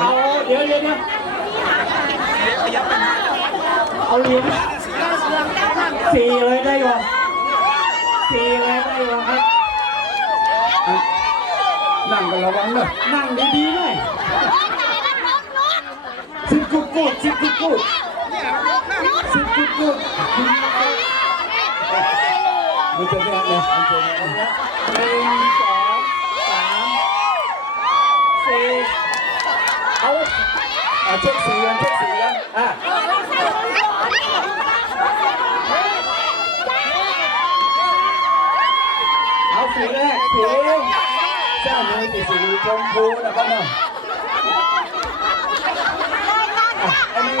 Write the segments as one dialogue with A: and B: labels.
A: เอา
B: เดี๋ยวเดี๋ยวเดี๋ยวเอาเหรียญสี่เลยได้วะสี่เลยได้วะครับ
A: นั่งกันระวังเนอะ
B: นั่งดีๆหน่อย
A: สิบกุดกุดสิบกุดกุดสิบกุดกุดมันจะแน่เลยมันจะแน่เลย
B: หนึ่งสองสามสี่ เอา
A: อะเช็คสีกันเช็คสีกัน
B: อะเอาสีแรกสี
A: เจ้ามือติดสีชมพูนะครับเนาะอะอันนี้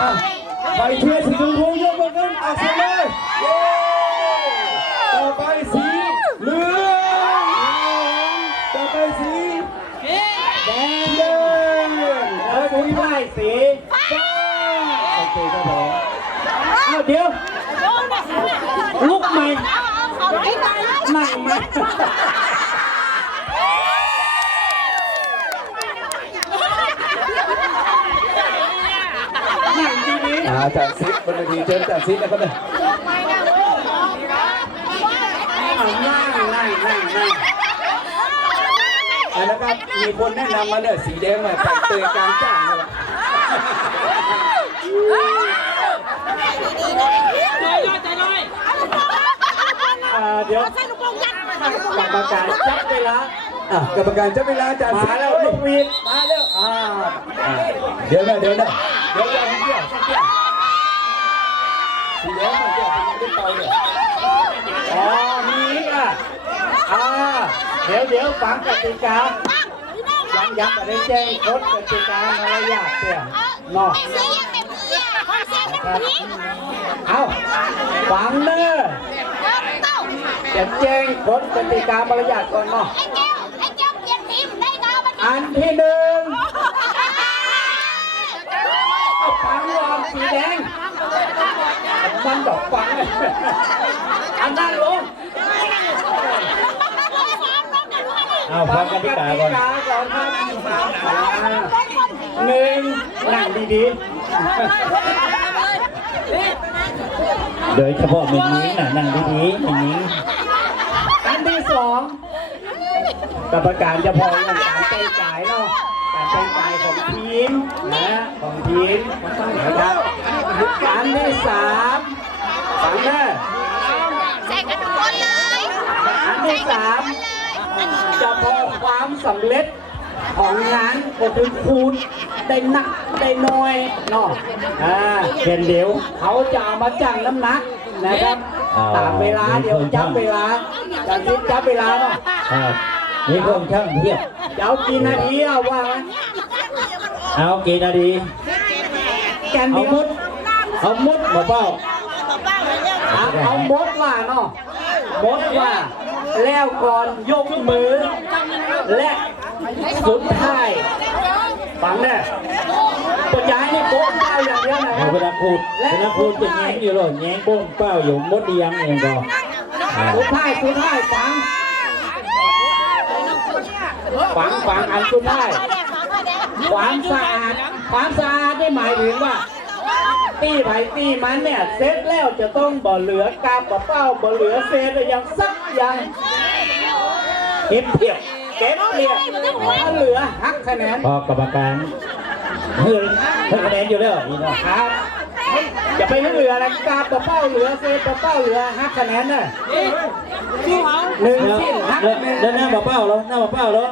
A: อะไปเทียร์สีชมพูยกมือขึ้นอะเสียเลยเย้ต่อไปสีเหลืองต่อไปสี
B: แดง
A: แดง
B: แล้วสีไล่สี
A: ฟ้าโอเครับผม
B: เอาเดี๋ยว ลุกใหม่นั่งไหมนั่งดีๆ
A: อ่าอาจารย์ซิดบนเวทีเชิญอาจารย์ซิดนะครับเนี่ย
B: เอานั่งนั่งนั่งนั่ง
A: อ่าแล้วก็มีคนแนะนำมาเนี่ยสีแดงมาแต่งเตยกลางจ้างเลย
B: อ่าเดี๋ยวกรรมการจับเวลา
A: อะกรรมการจะเวลาอาจารย์
B: มา
A: ซิด
B: แล้ว
A: เอ้ย
B: ลูกวีดมาแล้วอ่า
A: อ่าเดี๋ยวนะเดี๋ยวนะเดี๋ยวยังเดี๋ยวสักเดี๋ยวสีแดงมันจะเป็นยังไงต่อเนี่ย
B: อ๋อมีอีกอะอ่าเดี๋ยวเดี๋ยวฟังกติกายังยังไม่ได้แจ้งกฎกติกามารยาทเสียเนาะ เอาฟังเนอะจะแจ้งกฎกติกามารยาทก่อนเนาะอันที่หนึ่งเอาฟังวางสีแดงมันดอกฟังเลยอันนั่งลง
A: เอาฟังกติกาก่อน
B: ฟังกติกาก่อนครับหนึ่งนั่งดี
C: โดยเฉพาะเมนี้น่ะนั่งดีๆเมนี้
B: อันที่สองกรรมการจะพอเรื่องการใจจ่ายเนาะการใจจ่ายของทีมนะของทีมนะครับอันที่สามฟังเด้ออันที่สามจะพอความสำเร็จ ของงานก็คือคูณได้หนักได้น้อยเนาะอ่าเป็นเดี๋ยวเขาจะเอามาจังน้ำหนักนะครับตามเวลาเดี๋ยวจับเวลาจะคิดจับเวลาเนาะ
C: ครับนี่เครื่องช่างเทียบ
B: จะเอากี่นาทีเอาว่าไหม
C: เอากี่นาที
B: แกน
C: เอา
B: เดียว
C: มุดเอามุดมาเป้า
B: เอาเอามดว่าเนาะมดว่าแล้วก่อนยกมือและ สุดท้ายฟังแน่ปัญญานี่โป๊ะเป้าอย่างเดียวนะค
C: เอา
B: รับ
C: เวลาพูดเวลาพูดจะแง้งอยู่หรอแง้งโป้งเป้าอยู่มดเอียงเองก็อ่า
B: สุดท้ายสุดท้ายฟังฟังฟังอันสุดท้าย ความสะอาด ความสะอาดได้หมายถึงว่า ตีไผ่ตีมันเนี่ยเสร็จแล้วจะต้องบ่เหลือกาบบ่เป้าบ่เหลือเศษอะไรอย่างสักอย่างเก็บเพียบ เก็บเพียบถ้าเหลือหักคะแนน
C: พอกรรมการเฮ้ยเฮ้ยคะแนนอยู่แล้วนี่เนาะ
B: ครับอย่าไปเหลืออะไรกาบบ่เป้าเหลือเศษบ่เป้าเหลือหักคะแนนน่ะหนึ่ง
C: แล้ว
B: สิ้นหัก
C: แล้วแล้วหน้ามาเป้าแล้วหน้ามาเป้าแล้ว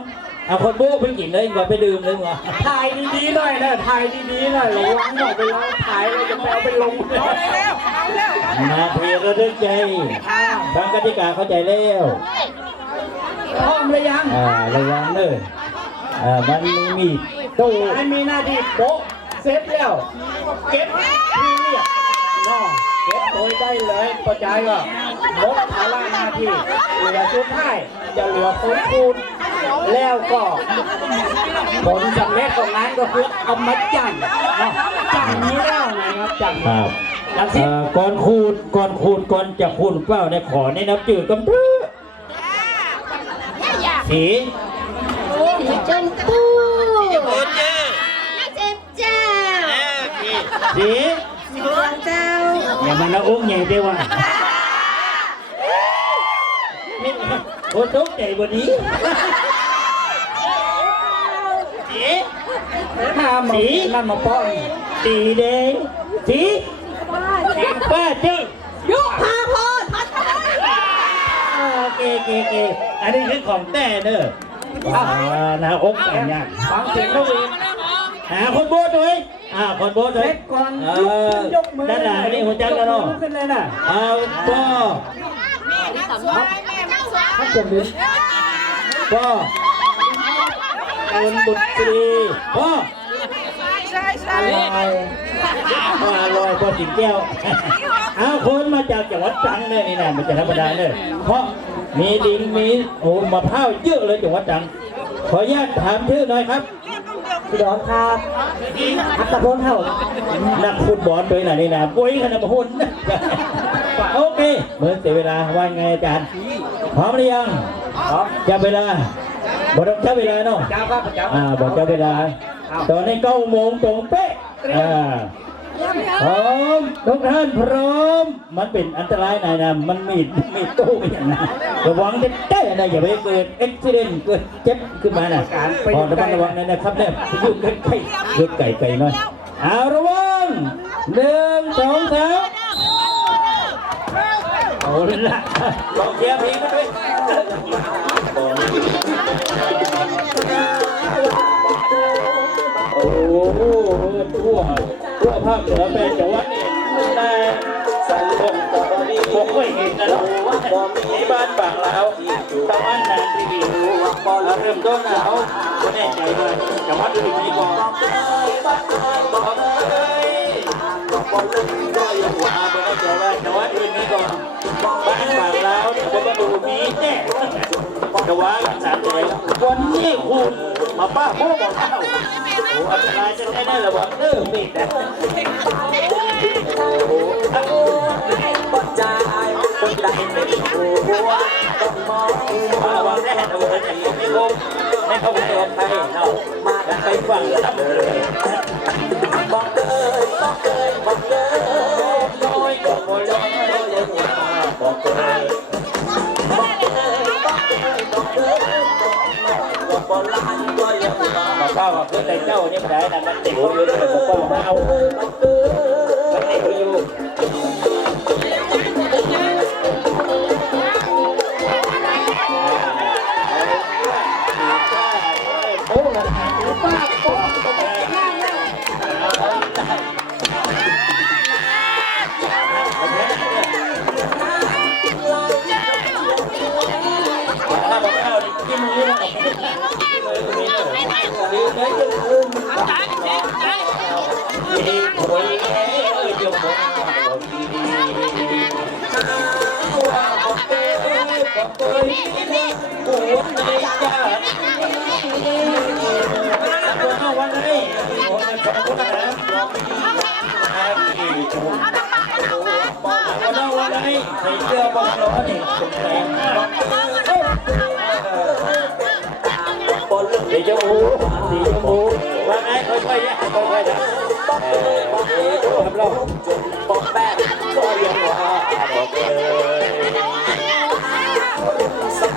C: เอาคนโบ้ไปกินเลยดีกว่าไปดื่มเลยดีกว่า
B: ถ่ายดีๆหน่อยนะถ่ายดีๆหน่อยระวังหน่อยไปลองถ่ายเลยจะไปเอาไปลง
C: นาทีระลึกใจฟังกติกาเข้าใจแล้ว
B: พร้อมหรือยัง
C: อ่าระวังเนอะอ่ามันมีมีดตู้
B: ให้มีหน้าที่โป๊ะเสร็จแล้วเก็บที่เรียบเนาะเก็บโดยได้เลยประจายว่าหมดภาระหน้าที่เหลือสุดท้ายจะเหลือผลคูณแล้วก็ผลสำเร็จของงานก็คือเอามาจังเนาะจังนี้แล้วนะครับจัง
C: ครับ
B: จังสิ
C: อ่าก่อนขูดก่อนขูดก่อนจะขูดเปล่าในยขอในน้ำจืดก สีสีชมพูคุณเจ้า
D: เจ็บเจ้า
C: สีสี
D: เจ้า
C: อย่ามาละอุ้งใหญ่เดียวะโอ้ทุกใหญ่กว่านี้สี
B: ห้าหมีนั่นมาป้อน
C: สีเด้สีป้าเจ้า
D: ยุคพา
C: พอ เคโอเคโอเคอันนี้คือของแต่เนอะอ่านะองค์แต่งงาน
B: ฟังเสียงเขาเอง
C: หาคนโบสด้วยอ่าคนโบสด้ว
B: เซ็
C: ย
B: ตก่อน
C: เออย
B: กมือ
C: ด้านหลังนี่หัวจักแล้วเนาะ
B: ยกมือขึ้นเลยน่ะ
C: เอาก็
B: พัดจมดิน
C: ก็คุณบุตรีพ่อ
B: อะไร
C: พ่ออร่อยพ่อสิงแก้วเอาคนมาจากจังหวัดตรังเนี่ยนี่นะมันจะธรรมดาเนี่ยเพราะ มีดินมีโอ้มะพร้าวเยอะเลยจังหวัดตรังขออนุญาตถามชื่อหน่อยครับ
B: พี่ดอนครับอัตพลเท่า
C: นักฟุตบอลด้วยนะนี่นะปุ้ยขนาดหุ่นโอเคเหมือนเสียเวลาว่าไงอาจารย์พร้อมหรือยัง
B: ครับ
C: จับเวลาบอต้องจับเวลาเนาะ
B: เจ้าครับประจำ
C: อ่าบอกจับเวลาตอนนี้เก้าโมงตรงเป๊ะอ่า พร้อมทุกท่านพร้อม มันเป็นอันตรายน่อยนะมันมีดมีดตู้อย่างนะระวังจะเต้นะอย่าไปเกิดเอุบิเหตุเกิดเจ็บขึ้นมานะพอระมัดระวังนอยนะครับเนี่ยยุ่งใกล้ๆยุ่งไก่ไก่หน่อยเอาระวังหนึ่งสองสามเอาละลองเชียร์พีกันด้วยโอ้โหทั่ว ทั่วภาคเหนือแปลจังหวัดนี่แต่สังคมตอนนี้ผมเคยเห็นนะเนาะที่บ้านบางลาวตะวันนานทีวีเริ่มต้นหนาวก็แน่ใจเลยจังหวัดอื่นดีกว่าบอกเลยบอกเลยก็ยังว่าแน่ว่าจังหวัดอื่นดีกว่าบ้านบางลาวเนี่ยผมมาดูมีแน่แต่ว่าสามเลยวันนี้คุณมาป้าโบ้บอกเอ้า โอ้อันตายจะได้ได้ระวังเด้อมีดนะระวังแน่ระวังแน่ไม่คงให้เขาไปออกไปเนาะมาไปฟังตับเลยบอกเลยบอกเลยบอกเลยน้อยก็บ่ลอยบอกเลยมาเข้ามาขึ้นในเจ้านี่มาได้นะมันติดเขาอยู่เลยผมบอกมาเอามันติดเขาอยู่ โอ้ยในใจเอาวันนี้โอ้ยขอบคุณนะอาคีจูเอาวันนี้ใส่เสื้อบอลล้อนี่สงสัยสีชมพูสีชมพูว่าไงค่อยๆแยกค่อยๆนะเออทำเราบอกแป้งก็ยังว่าบอกเลย สี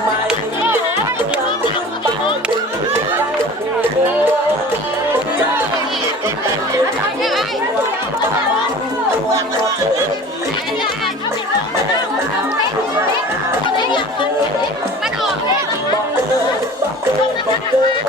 C: เ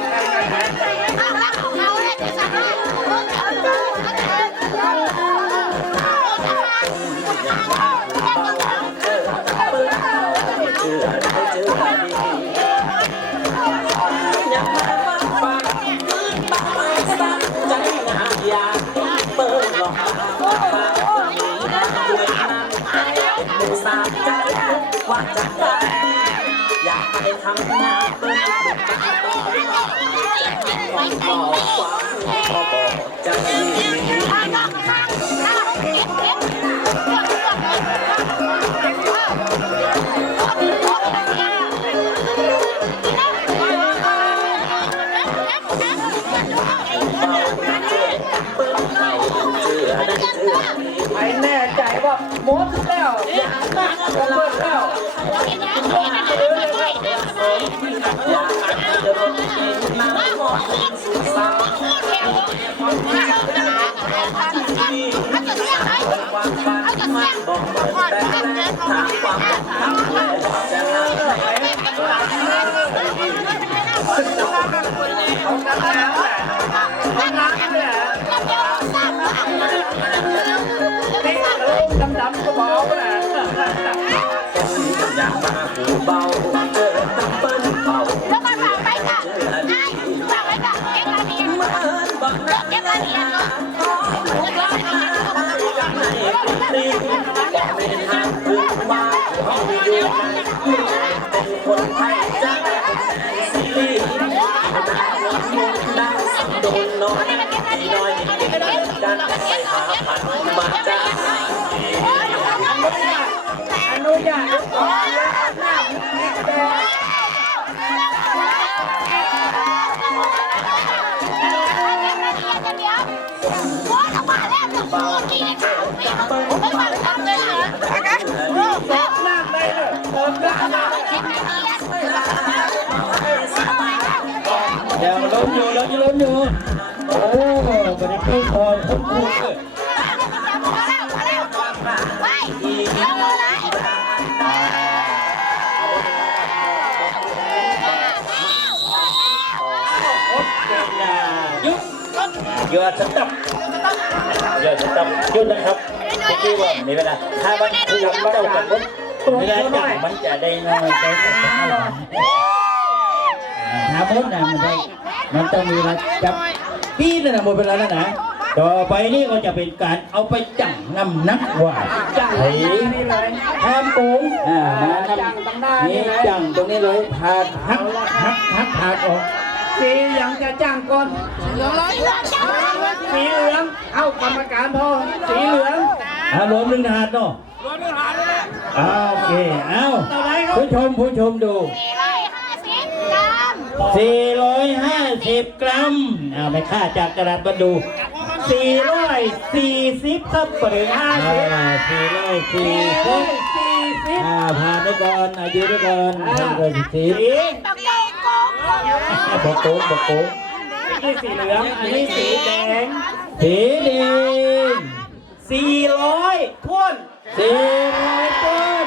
C: เป็นหนุ่มสาวใจว่าจะ
B: ไปอยากไปทำงานเป็นหนุ่มสาวต่ออยากเป็นคนบอกความบอกจะมี นักก็เลิกแล้วนี่ลูกดำๆก็บอก นะ
E: อยากมาหูเบาเจอตับเปิ้ลเป่าตีบอกไม่ทางคือมาห้องอยู่เป็นคนไทยจ้าซีรีส์ดังสังโดนน้อยที่น้อยเด็กดันไปหาพันมาจ้า
B: อนุญาตขอเลี้ยงหน้าพิกแดงต ย
C: อดสตับยอดสตับยุดนะครับที่ที่ว่ามีเวลาถ้ามันถูกเจ้ากับคนเวลาจังมันจะได้น้อยได้สักเท่าไหร่ถ้าพ้นนะมันได้มันต้องมีระจับปีนะนะหมดเวลาแล้วนะต่อไปนี่ก็จะเป็นการเอาไปจังน้ำหนักว่า
B: จัง
C: เฮ้ย
B: นี่เลย
C: ห้ามโกงอ่ามา
B: จังตั้งหน้านี่
C: นี่
B: เลย
C: จังตรงนี้เลยพาดหักหักหักพาดออก
B: สีอย่างจะจ้างก่อนสีเหลืองเอากรรมการพอสีเหลือง
C: อารมณ์หนึ่งหาดเนาะรวมหนึ่งหาดเลยอ่าโอเคเอ้า
B: ต่อไปครับ
C: ผู้ชมผู้ชมดู450 กรัมอ่าไม่ค่าจากกระดาษมาดู
B: 440ครับเปิด
C: อ่า
B: 50
C: 440
B: 440
C: อ่าผ่านได้ก่อนอายุได้ก่อนผ่านก่อนสิ
B: สี
C: บอกโก้บอกโก้
B: นี่สีเหลืองอันนี้สีแดง
C: สีแดง
B: 400ท้วน
C: สี่ร้อยต้น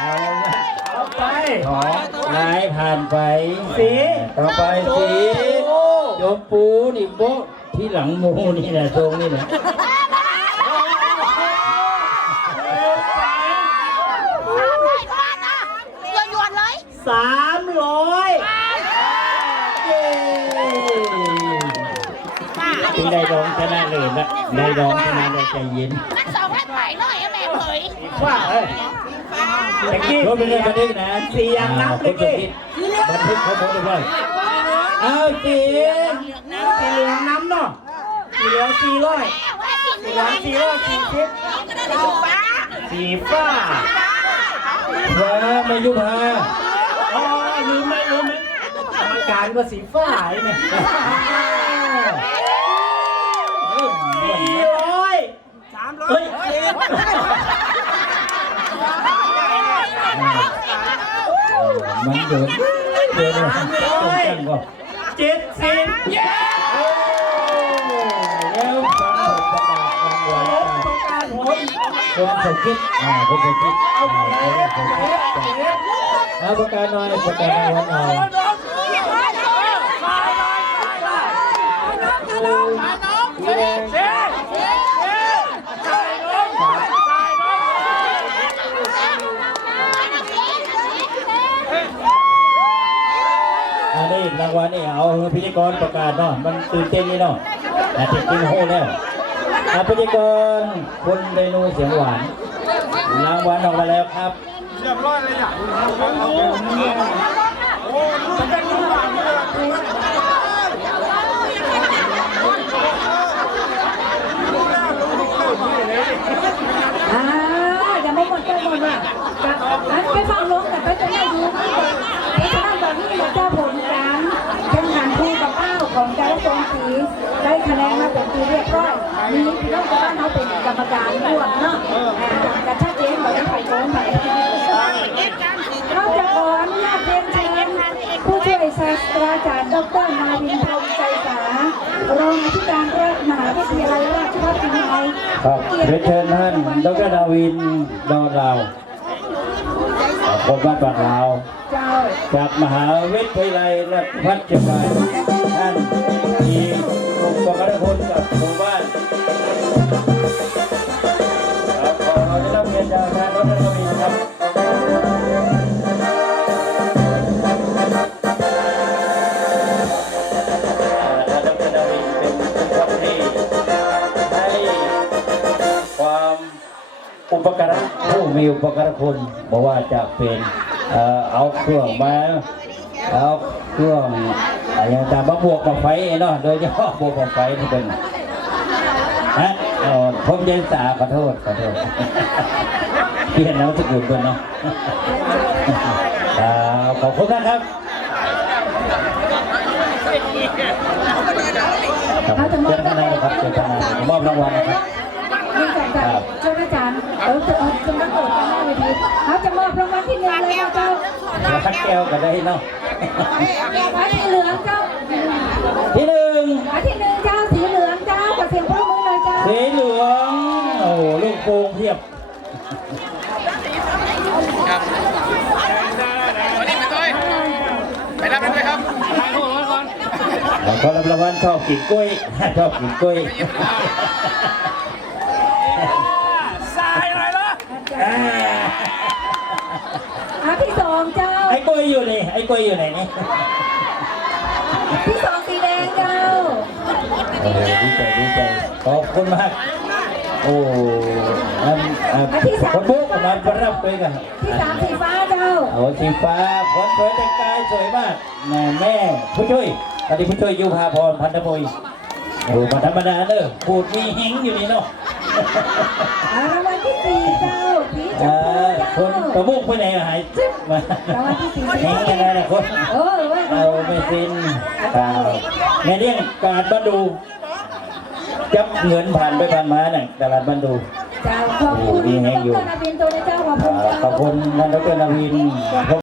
C: เอาละ
B: เอาไป
C: ขอลายผ่านไป
B: สี
C: ต่อไปสีโยมปูนี่โบะที่หลังหมูนี่นะทรงนี่นะ
B: สาม
C: ได้รองชนะเลยละได้รองชนะเลยใจเย็น
B: ว่าเอ้ยตะกี้
C: รถเป็นเรื่องบันทึกนะ
B: สีอย่างนับ
C: คุ
B: ตะ
C: ณสม
B: กี้
C: คิดบันทึกเขาโพสต์ไว้เอาสี
B: สีเหลืองน้ำเนาะสีเหลืองสี่ร้อยสีเหลืองสี่ร้อยสี่สิบสีฟ้า
C: ฟ้ามายุพา
B: อ๋อลืมไหมลืมไหมกรรมการก็สีฟ้าไอ้เนี่ย สี่ร้อย
C: เฮ้ยมันเดินเดินต้องจังก่อน
B: เจ็ดสิบ
C: แล้วฟังผลประกาศรางวัล
B: ประกาศผล
C: คนสมคิดอ่าคนสมคิดอ่าคนสมคิดเอาประกาศหน่อยประกาศรางวัลหน่อยางวัลนี่เอาพิธีกรประกาศเนาะมันตื่นเต้นนี่เนาะแต่ติดจริงโหแล้วพิธีกรคุณเรนูเสียงหวานรางวัลออกมาแล้วครับ
B: โอ้
D: อ่าอย่ามาหมดกันหมดว่ะอันไปฟังลงแต่ไปจะไม่ดูเพราะฉะนั้นตอนนี้เราจะผลการแข่งขันคู่กับอ้าวของแต่ละกองสีได้คะ แนนมาเรียบร้อยมีพี่น้องชาวบ้านเขาเป็นกรรมการร่วมเนาะอ่าแต่ชัดเจนแบบนี้ไปโกงไปเราจะขออนุญาตเรียนเชิญผู้ช่วยศาสตราจารย์ดรนาวินพรหมใจสารองอธิการมหาวิทยาลัยราชภัฏเชียงราย
C: ครับเรียนเชิญท่านดรดาวินดอนลาวคนบ้านบางลาว
D: จา
C: กมหาวิทยาลัยราชภัฏเชียงรายท่านมีองค์ปร การะผู้มีอุปการะคุณบอกว่าจะเป็นเอ่อเอาเครื่องมาเอาเครื่องอะไรอย่างต่างมาบวกกับไฟเนาะโดยเฉพาะบวกกับไฟที่เป็นฮะอ๋อผมเย็นสาขอโทษขอโทษเปลี่ยนน้ำสกุลด้วยเนาะครับขอบคุณนะครับครับเชิญข้างในนะครับเชิญข้างในมอบรางวัลนะครับ
D: นี่ก่อนจ้ะเอาจารย์เออจะมาเปิดกันหน้าเวทีเขาจะมอบรางวัลที่หนึ่งเลยเจ้า
C: รักแก้วกันได้เนาะ
D: อันที่เหลืองเจ้า
C: ที่หนึ่ง
D: อันที่หนึ่งเจ้าสีเหลืองเจ้าขอเสียงปรบมือหน่อยเจ้า
C: สีเหลืองโอ้โหลูกโป่งเพียบขอรับรางวัลชอบกินกล้วยชอบกินกล้วยอ่า
D: อันที่ส องเจ้า
C: ไอ้กล้วยอยู่นี่ไอ้กล้วยอยู่ไหนนี่
D: ที่สองสีแดงเจ้า
C: โอ้โหดีใจดีใจขอบคุณมาก โอ้อันอะคนบุกมาประรับไปกัน
D: ที่สามสีฟ้าเจ้า
C: โอ้สีฟ้าขนสวยแต่งกายสวยมากแม่แม่ผู้ช่วยตอนนี้ผู้ช่วยยูพาพรพันธมุยโอ้มาธรรมดาเด้อพูดมีเฮงอยู่นี่เนาะ
D: อ่ารางวัลที่ สี่เจ้าสีช
C: อ่าม
D: พู
C: คน
D: เจ้า
C: ประมุกไปไหนหายจิ๊บมารา
D: งวัลที่สี่
C: เฮงยังไงนะคน
D: เออเว้ย
C: เอาไม่สิ้นข่าวแม่เลี้ยงกาดบันดูจับเงินผ่านไปผ่านมาเนี่ยตลาดบันดู
D: เจ้าขอบคุณ
C: มี
D: ด
C: ให้อยู่
D: รนาวินตัวนะเจ้าขอบคุณ
C: อ่า
D: เจ้า
C: ขอบคุณท่านดรนวิน